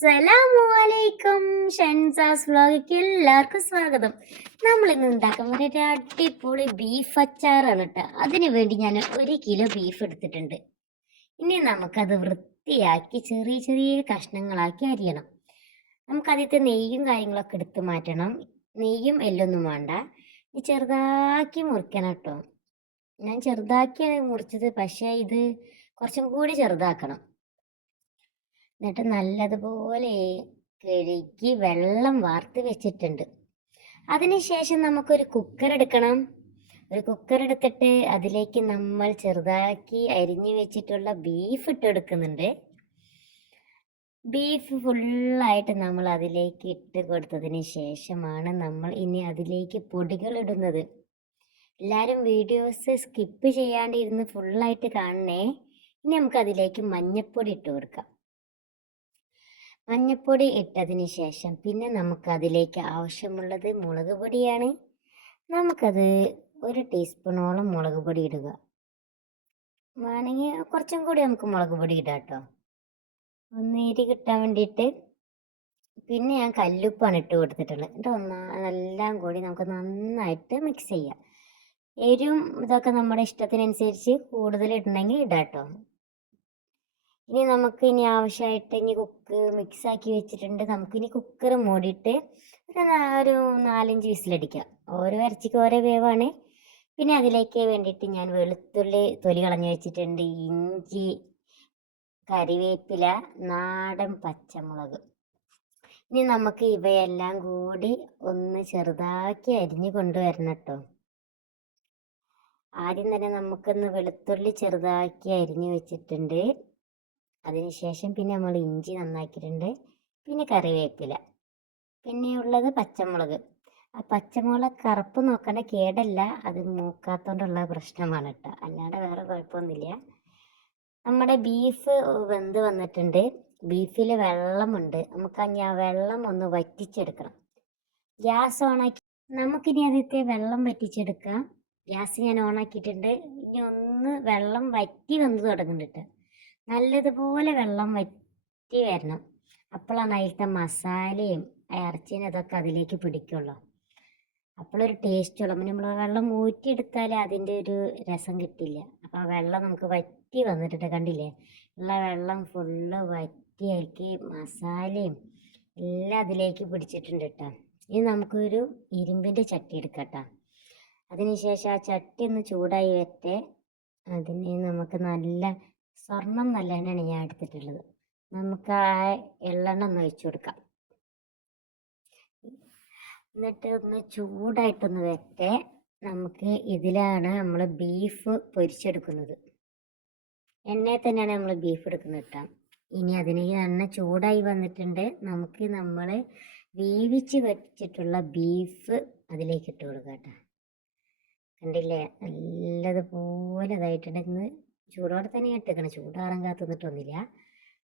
അസ്സലാമലൈക്കും ഷൻസാസ് വ്ലോഗിക്ക് എല്ലാവർക്കും സ്വാഗതം. നമ്മൾ ഇന്ന് ഉണ്ടാക്കാൻ ഒരു അടിപൊളി ബീഫ് അച്ചാറാണ് കേട്ടോ അതിനു വേണ്ടി ഞാൻ ഒരു കിലോ ബീഫ് എടുത്തിട്ടുണ്ട്. ഇനി നമുക്കത് വൃത്തിയാക്കി ചെറിയ ചെറിയ കഷ്ണങ്ങളാക്കി അരിയണം. നമുക്കതിലത്തെ നെയ്യും കാര്യങ്ങളൊക്കെ എടുത്ത് മാറ്റണം. നെയ്യും എല്ലൊന്നും വേണ്ട. ഈ ചെറുതാക്കി മുറിക്കണം കേട്ടോ ഞാൻ ചെറുതാക്കിയാണ് മുറിച്ചത്. പക്ഷേ ഇത് കുറച്ചും കൂടി ചെറുതാക്കണം. എന്നിട്ട് നല്ലതുപോലെ കഴുകി വെള്ളം വാർത്ത് വെച്ചിട്ടുണ്ട്. അതിനുശേഷം നമുക്കൊരു കുക്കർ എടുക്കണം. ഒരു കുക്കർ എടുത്തിട്ട് അതിലേക്ക് നമ്മൾ ചെറുതാക്കി അരിഞ്ഞു വെച്ചിട്ടുള്ള ബീഫ് ഇട്ട് എടുക്കുന്നുണ്ട് ബീഫ് ഫുള്ളായിട്ട് നമ്മൾ അതിലേക്ക് ഇട്ട് കൊടുത്തതിന് ശേഷമാണ് നമ്മൾ ഇനി അതിലേക്ക് പൊടികൾ ഇടുന്നത്. എല്ലാവരും വീഡിയോസ് സ്കിപ്പ് ചെയ്യാണ്ടിരുന്ന് ഫുള്ളായിട്ട് കാണണേ. ഇനി നമുക്ക് അതിലേക്ക് മഞ്ഞപ്പൊടി ഇട്ട് കൊടുക്കാം. മഞ്ഞപ്പൊടി ഇട്ടതിന് ശേഷം പിന്നെ നമുക്ക് അതിലേക്ക് ആവശ്യമുള്ളത് മുളക് പൊടിയാണ്. നമുക്കത് ഒരു ടീസ്പൂണോളം മുളക് പൊടി ഇടുക. വേണമെങ്കിൽ കുറച്ചും കൂടി നമുക്ക് മുളക് പൊടി ഇടാം കേട്ടോ. ഒന്ന് എരി കിട്ടാൻ വേണ്ടിയിട്ട്. പിന്നെ ഞാൻ കല്ലുപ്പാണ് ഇട്ട് കൊടുത്തിട്ടുള്ളത്. കേട്ടോ എല്ലാം കൂടി നമുക്ക് നന്നായിട്ട് മിക്സ് ചെയ്യാം. എരിവും ഇതൊക്കെ നമ്മുടെ ഇഷ്ടത്തിനനുസരിച്ച് കൂടുതൽ ഇടണമെങ്കിൽ ഇടാം കേട്ടോ. ഇനി നമുക്ക് ഇനി ആവശ്യമായിട്ട് ഇനി കുക്ക് മിക്സ് ആക്കി വെച്ചിട്ടുണ്ട്. നമുക്ക് ഇനി കുക്കർ മൂടിയിട്ട് ഒരു ഒരു നാലഞ്ച് വിസിലടിക്കാം ഓരോ ഇറച്ചിക്ക് ഓരോ വേവാണ്. പിന്നെ അതിലേക്ക് വേണ്ടിയിട്ട് ഞാൻ വെളുത്തുള്ളി തൊലി കളഞ്ഞു വെച്ചിട്ടുണ്ട്. ഇഞ്ചി കറിവേപ്പില നാടൻ പച്ചമുളക്. ഇനി നമുക്ക് ഇവയെല്ലാം കൂടി ഒന്ന് ചെറുതാക്കി അരിഞ്ഞു കൊണ്ടുവരണം കേട്ടോ. ആദ്യം തന്നെ നമുക്കൊന്ന് വെളുത്തുള്ളി ചെറുതാക്കി അരിഞ്ഞു വെച്ചിട്ടുണ്ട്. അതിനുശേഷം പിന്നെ നമ്മൾ ഇഞ്ചി നന്നാക്കിയിട്ടുണ്ട്. പിന്നെ കറിവേപ്പില. പിന്നെ ഉള്ളത് പച്ചമുളക്. ആ പച്ചമുളക് കറുപ്പ് നോക്കേണ്ട കേടല്ല. അത് മൂക്കാത്തോണ്ടുള്ള പ്രശ്നമാണ് കേട്ടോ അല്ലാണ്ട് വേറെ കുഴപ്പമൊന്നുമില്ല. നമ്മുടെ ബീഫ് വെന്ത് വന്നിട്ടുണ്ട്. ബീഫിൽ വെള്ളമുണ്ട്. നമുക്ക് ആ വെള്ളം ഒന്ന് വറ്റിച്ചെടുക്കണം. ഗ്യാസ് ഓണാക്കി നമുക്കിനി ആദ്യത്തെ വെള്ളം വറ്റിച്ചെടുക്കാം. ഗ്യാസ് ഞാൻ ഓണാക്കിയിട്ടുണ്ട്. ഇനി ഒന്ന് വെള്ളം വറ്റി വന്ന് തുടങ്ങുന്നുണ്ട് നല്ലതുപോലെ വെള്ളം വറ്റി വരണം അപ്പോഴാണ് അതിലത്തെ മസാലയും ഇറച്ചിയും അതൊക്കെ അതിലേക്ക് പിടിക്കുള്ളൂ. അപ്പോഴൊരു ടേസ്റ്റ് ഉള്ളൂ നമ്മൾ വെള്ളം ഊറ്റിയെടുത്താൽ അതിന്റെ ഒരു രസം കിട്ടില്ല. അപ്പോൾ ആ വെള്ളം നമുക്ക് വറ്റി വന്നിട്ടുണ്ട് കണ്ടില്ലേ? ഉള്ള വെള്ളം ഫുള്ള് വറ്റി അതിലേക്ക് മസാലയും എല്ലാം അതിലേക്ക് പിടിച്ചിട്ടുണ്ട് കേട്ടോ ഇനി നമുക്കൊരു ഇരുമ്പിന്റെ ചട്ടി എടുക്കട്ടോ. കേട്ടോ അതിനുശേഷം ആ ചട്ടി ഒന്ന് ചൂടായി വരട്ടെ. അതിന് നമുക്ക് നല്ല സ്വർണം നല്ലെണ്ണയാണ് ഞാൻ എടുത്തിട്ടുള്ളത്. നമുക്ക് ആ എള്ളെണ്ണ ഒന്ന് ഒഴിച്ചു കൊടുക്കാം. എന്നിട്ട് ഒന്ന് ചൂടായിട്ടൊന്ന് വരട്ടെ. നമുക്ക് ഇതിലാണ് നമ്മൾ ബീഫ് പൊരിച്ചെടുക്കുന്നത്. എണ്ണയിൽ തന്നെയാണ് നമ്മൾ ബീഫ് എടുക്കുന്നത് കേട്ടോ. ഇനി അതിന് എണ്ണ ചൂടായി വന്നിട്ടുണ്ട്. നമുക്ക് നമ്മൾ വേവിച്ച് വെച്ചിട്ടുള്ള ബീഫ് അതിലേക്ക് ഇട്ട് കൊടുക്കാം കേട്ടോ. കണ്ടില്ലേ? നല്ലതുപോലെ ഇതായിട്ടുണ്ട്. ഇന്ന് ചൂടോടെ തന്നെ ഇട്ടേക്കണം. ചൂടാറാൻ കാത്തു നിന്നിട്ടൊന്നുമില്ല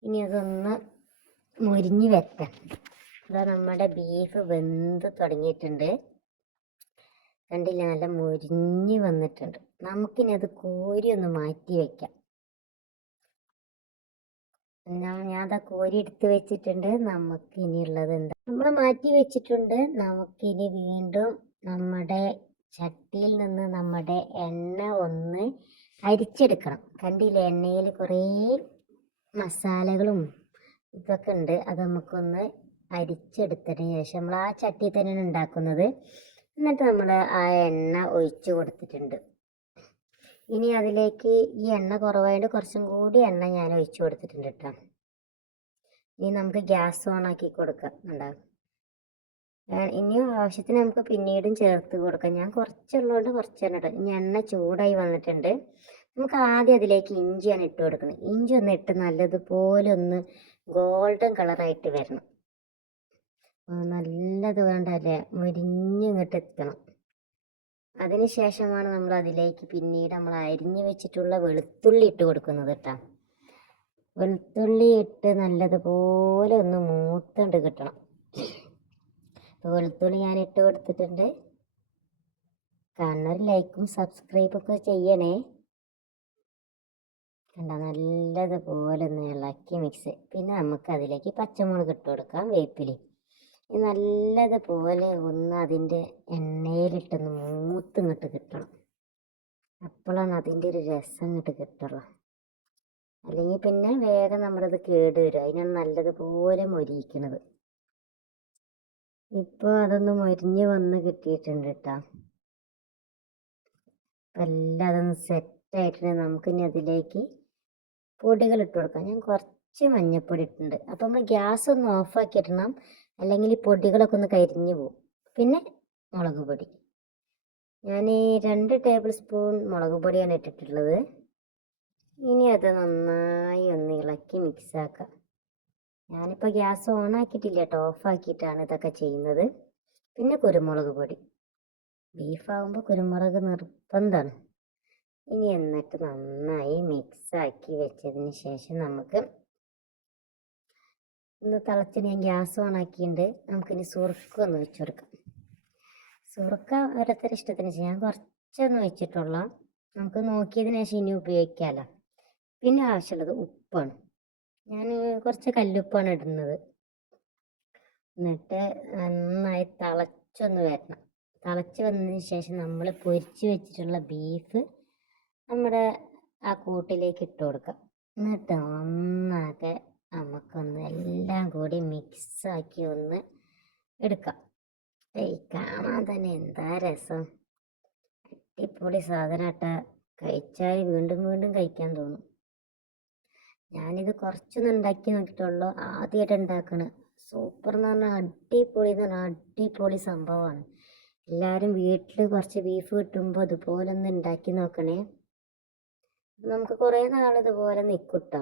ഇനി അതൊന്ന് മുരിഞ്ഞ് വെക്കാം. അതാ നമ്മുടെ ബീഫ് വെന്ത് തുടങ്ങിയിട്ടുണ്ട്. കണ്ടില്ല? നല്ല മുരിഞ്ഞ് വന്നിട്ടുണ്ട്. നമുക്കിനി അത് കോരി ഒന്ന് മാറ്റി വെക്കാം. ഞാൻ അതാ കോരി എടുത്ത് വെച്ചിട്ടുണ്ട്. നമുക്ക് ഇനിയുള്ളത് എന്താ? നമ്മൾ മാറ്റി വെച്ചിട്ടുണ്ട്. നമുക്കിനി വീണ്ടും നമ്മുടെ ചട്ടിയിൽ നിന്ന് നമ്മുടെ എണ്ണ ഒന്ന് അരിച്ചെടുക്കണം. കണ്ടില്ലേ? എണ്ണയിൽ കുറേ മസാലകളും ഇതൊക്കെ ഉണ്ട്. അത് നമുക്കൊന്ന് അരിച്ചെടുത്തതിന് ശേഷം നമ്മൾ ആ ചട്ടി തന്നെയാണ് ഉണ്ടാക്കുന്നത്. എന്നിട്ട് നമ്മൾ ആ എണ്ണ ഒഴിച്ചു കൊടുത്തിട്ടുണ്ട്. ഇനി അതിലേക്ക് ഈ എണ്ണ കുറവായതുകൊണ്ട് കുറച്ചും കൂടി എണ്ണ ഞാൻ ഒഴിച്ചു കൊടുത്തിട്ടുണ്ട് കേട്ടോ. ഇനി നമുക്ക് ഗ്യാസ് ഓൺ ആക്കി കൊടുക്കാം. ഉണ്ടാകും ഇനിയും ആവശ്യത്തിന് നമുക്ക് പിന്നീടും ചേർത്ത് കൊടുക്കാം. ഞാൻ കുറച്ചുള്ളതുകൊണ്ട് കുറച്ച് തന്നെ ഇനി എണ്ണ ചൂടായി വന്നിട്ടുണ്ട്. നമുക്ക് ആദ്യം അതിലേക്ക് ഇഞ്ചിയാണ് ഇട്ട് കൊടുക്കുന്നത്. ഇഞ്ചി ഒന്ന് ഇട്ട് നല്ലതുപോലെ ഒന്ന് ഗോൾഡൻ കളറായിട്ട് വരണം. നല്ലത് വേണ്ടല്ലേ മുരിഞ്ഞിങ്ങോട്ട് എത്തണം. അതിന് ശേഷമാണ് നമ്മൾ അതിലേക്ക് പിന്നീട് നമ്മൾ അരിഞ്ഞു വെച്ചിട്ടുള്ള വെളുത്തുള്ളി ഇട്ട് കൊടുക്കുന്നത് കേട്ടോ. വെളുത്തുള്ളി ഇട്ട് നല്ലതുപോലെ ഒന്ന് മൂത്തണ്ട് കിട്ടണം. വെളുത്തുള്ളി ഞാൻ ഇട്ട് കൊടുത്തിട്ടുണ്ട്. കാണുന്നവർ ലൈക്കും സബ്സ്ക്രൈബൊക്കെ ചെയ്യണേ. കണ്ട നല്ലതുപോലെ ഒന്ന് ഇളക്കി മിക്സ് പിന്നെ നമുക്ക് അതിലേക്ക് പച്ചമുളക് ഇട്ട് കൊടുക്കാം വേപ്പിലി നല്ലതുപോലെ ഒന്ന് അതിന്റെ എണ്ണയിലിട്ടൊന്ന് മൂത്ത് ഇങ്ങോട്ട് കിട്ടണം. അപ്പോഴാണ് അതിന്റെ ഒരു രസം ഇങ്ങോട്ട് കിട്ടുള്ളൂ. അല്ലെങ്കിൽ പിന്നെ വേഗം നമ്മളത് കേട് വരും. അതിനാണ് നല്ലതുപോലെ മൊരിയിക്കണത്. ഇപ്പോൾ അതൊന്ന് മൊരിഞ്ഞ് വന്ന് കിട്ടിയിട്ടുണ്ട് കേട്ടോ എല്ലാം അതൊന്ന് സെറ്റായിട്ടുണ്ട് നമുക്കിനി അതിലേക്ക് പൊടികൾ ഇട്ട് കൊടുക്കാം. ഞാൻ കുറച്ച് മഞ്ഞൾപ്പൊടി ഇട്ടിട്ടുണ്ട്. അപ്പം നമ്മൾ ഗ്യാസ് ഒന്ന് ഓഫാക്കി ഇടണം. അല്ലെങ്കിൽ ഈ പൊടികളൊക്കെ ഒന്ന് കരിഞ്ഞു പോകും പിന്നെ മുളക് പൊടി. ഞാൻ ഈ രണ്ട് ടേബിൾ സ്പൂൺ മുളക് പൊടിയാണ് ഇട്ടിട്ടുള്ളത്. ഇനി അത് നന്നായി ഒന്ന് ഇളക്കി മിക്സ് ആക്കാം. ഞാനിപ്പോൾ ഗ്യാസ് ഓൺ ആക്കിയിട്ടില്ല കേട്ടോ ഓഫാക്കിയിട്ടാണ് ഇതൊക്കെ ചെയ്യുന്നത്. പിന്നെ കുരുമുളക് പൊടി. ബീഫാകുമ്പോൾ കുരുമുളക് നിർബന്ധമാണ് ഇനി എന്നിട്ട് നന്നായി മിക്സ് ആക്കി വെച്ചതിന് ശേഷം നമുക്ക് ഒന്ന് തിളച്ചിന് ഞാൻ ഗ്യാസ് ഓൺ ആക്കിയിട്ടുണ്ട്. നമുക്കിനി സുറുക്ക ഒന്ന് വെച്ച് കൊടുക്കാം. സുറുക്ക ഓരോരുത്തരുടെ ഇഷ്ടത്തിന് ചെയ്യാം കുറച്ചൊന്ന് വെച്ചിട്ടുള്ള നമുക്ക് നോക്കിയതിന് ശേഷം ഇനി ഉപയോഗിക്കാമല്ലോ പിന്നെ ആവശ്യമുള്ളത് ഉപ്പാണ്. ഞാൻ കുറച്ച് കല്ലുപ്പാണ് ഇടുന്നത്. എന്നിട്ട് നന്നായി തിളച്ചൊന്ന് വരണം. തിളച്ച് വന്നതിന് ശേഷം നമ്മൾ പൊരിച്ച് വെച്ചിട്ടുള്ള ബീഫ് നമ്മുടെ ആ കൂട്ടിലേക്ക് ഇട്ട് കൊടുക്കാം. എന്നിട്ട് ഒന്നാകെ നമുക്കൊന്ന് എല്ലാം കൂടി മിക്സാക്കി ഒന്ന് എടുക്കാം. ഈ കാണാൻ തന്നെ എന്താ രസം. അടിപൊളി സാധനം ഇട്ട കഴിച്ചാൽ വീണ്ടും വീണ്ടും കഴിക്കാൻ തോന്നും. ഞാനിത് കുറച്ചൊന്നും ഉണ്ടാക്കി നോക്കിയിട്ടുള്ളൂ. ആദ്യമായിട്ട് ഉണ്ടാക്കണ. സൂപ്പർ എന്ന് പറഞ്ഞാൽ അടിപൊളി എന്ന് പറഞ്ഞാൽ അടിപൊളി സംഭവമാണ്. എല്ലാവരും വീട്ടിൽ കുറച്ച് ബീഫ് കിട്ടുമ്പോൾ അതുപോലെ ഒന്ന് ഉണ്ടാക്കി നോക്കണേ. നമുക്ക് കുറേ നാൾ ഇതുപോലെ നിൽക്കൂട്ടോ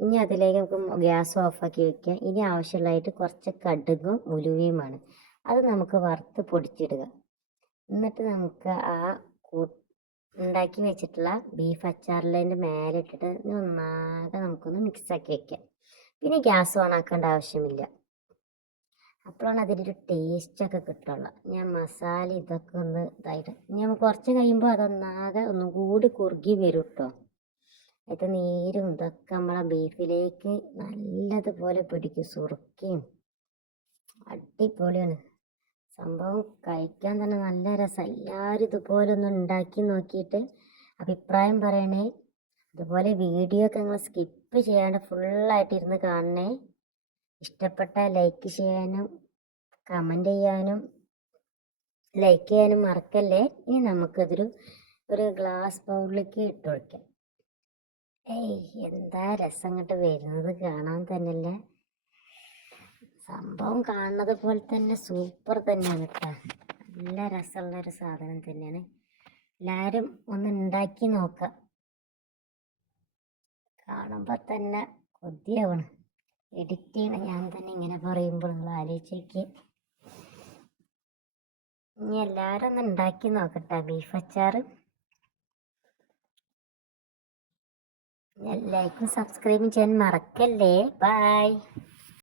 ഇനി അതിലേക്ക് നമുക്ക് ഗ്യാസ് ഓഫാക്കി വെക്കാം. ഇനി ആവശ്യമുള്ളതായിട്ട് കുറച്ച് കടുകും ഉലുവയുമാണ്. അത് നമുക്ക് വറുത്ത് പൊടിച്ചിടുക. എന്നിട്ട് നമുക്ക് ആ ഉണ്ടാക്കി വെച്ചിട്ടുള്ള ബീഫ് അച്ചാറിന്റെ മേലെ ഇട്ടിട്ട് നന്നാകെ ഒന്നാകെ നമുക്കൊന്ന് മിക്സാക്കി വെക്കാം. പിന്നെ ഗ്യാസ് ഓൺ ആക്കേണ്ട ആവശ്യമില്ല. അപ്പോഴാണ് അതിന്റെ ടേസ്റ്റൊക്കെ കിട്ടുള്ളൂ. ഞാൻ മസാല ഇതൊക്കെ ഒന്ന് ഇതായിട്ട്. ഇനി നമുക്ക് കുറച്ച് കഴിയുമ്പോൾ അതൊന്നാകെ ഒന്നും കൂടി കുറുകി വരും കേട്ടോ അത് നീരും ഇതൊക്കെ നമ്മളെ ബീഫിലേക്ക് നല്ലതുപോലെ പിടിക്കും സുറുക്കിയും. അടിപൊളിയാണ്. സംഭവം കഴിക്കാൻ തന്നെ നല്ല രസം. എല്ലാവരും ഇതുപോലെ ഒന്ന് ഉണ്ടാക്കി നോക്കിയിട്ട് അഭിപ്രായം പറയണേ. അതുപോലെ വീഡിയോ ഒക്കെ നിങ്ങൾ സ്കിപ്പ് ചെയ്യാണ്ട് ഫുള്ളായിട്ട് ഇരുന്ന് കാണണേ. ഇഷ്ടപ്പെട്ട ലൈക്ക് ചെയ്യാനും കമന്റ് ചെയ്യാനും ലൈക്ക് ചെയ്യാനും മറക്കല്ലേ? ഇനി നമുക്കതൊരു ഒരു ഗ്ലാസ് ബൗളിലേക്ക് ഇട്ട് വയ്ക്കാം ഏയ് എന്താ രസം അങ്ങോട്ട് വരുന്നത് കാണാൻ തന്നെയല്ലേ? സംഭവം കാണുന്നത് പോലെ തന്നെ സൂപ്പർ തന്നെയാണ് കേട്ടോ നല്ല രസമുള്ള ഒരു സാധനം തന്നെയാണ്. എല്ലാവരും ഒന്ന് ഉണ്ടാക്കി നോക്കാം. കാണുമ്പോൾ തന്നെ കൊതിയാവണം. എഡിറ്റ് ചെയ്യണ. ഞാൻ തന്നെ ഇങ്ങനെ പറയുമ്പോൾ നിങ്ങൾ ആലോചിച്ചേക്ക് ഇനി എല്ലാവരും ഒന്ന് ഉണ്ടാക്കി നോക്കട്ടെ ബീഫ് അച്ചാർ ലൈക്കും സബ്സ്ക്രൈബും ചെയ്യാൻ മറക്കല്ലേ? ബൈ